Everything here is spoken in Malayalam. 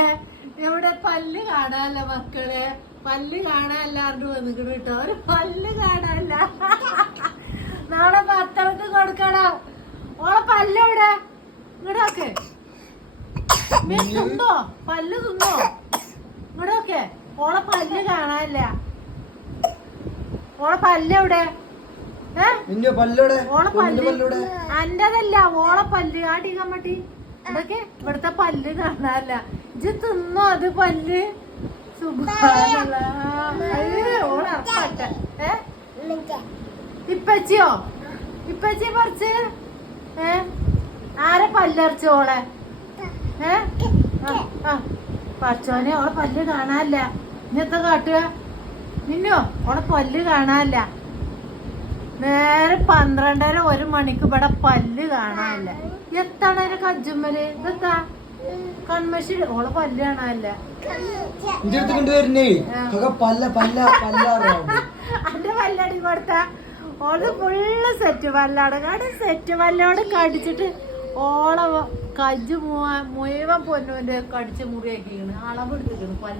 എവിടെ എവിടെ പല്ല് കാണാല്ല മക്കളെ. പല്ല് കാണാല്ലാണ്ട് വന്നിക്കണ കേട്ടോ ഒരു പല്ല് കാണാല്ല. നാളെ പത്രത്ത് കൊടുക്കണം. ഓളെ പല്ല് എവിടെ? ഇങ്ങടൊക്കെ തിന്നോ? പല്ല് തിന്നോ? ഇങ്ങടൊക്കെ ഓളെ പല്ല് കാണാനില്ല ഓളെ പല്ല് എവിടെ? പല്ലോടെ ഓളെ പല്ല്. എന്റെതല്ല അന്റതല്ല ഓളെ പല്ല്. കാട്ടി കമ്മട്ടി ഇതൊക്കെ ഇവിടുത്തെ പല്ല് കാണാല്ല ഇത് തിന്നോ അത് പല്ല്? ഇപ്പച്ചിയോ? ഇപ്പച്ചി പറിച്ച്? ഏ? ആരെ പല്ലറിച്ച് ഓളെ? ഏ. പറിച്ചോനെ ഓളെ പല്ല് കാണാനില്ല ഇന്നത്തെ കാട്ടുക? നിന്നോ ഓളെ പല്ല് കാണാനില്ല നേരെ പന്ത്രണ്ടര ഒരു മണിക്ക് ഇവിടെ പല്ല് കാണാനില്ല. എത്താണ് അതിന്റെ കജ്ജുമ്മൽ? ഇതെത്താ കൺമശി ഓളെ പല്ല് കാണാനില്ല. അടുത്ത് കൊണ്ടുവരുന്നേ പല്ല പല്ല അന്റെ പല്ലടി കൊടുത്ത. ഓൾ ഫുള്ള് സെറ്റ് പല്ലാണ്. കാട് സെറ്റ് പല്ലോട് കടിച്ചിട്ട് ഓളെ കജ്ജ് മുഴുവൻ പൊന്നുവിന്റെ കടിച്ച് മുറിയാക്കിയാണ് അളവെടുത്തിരിക്കുന്നു പല്ല്.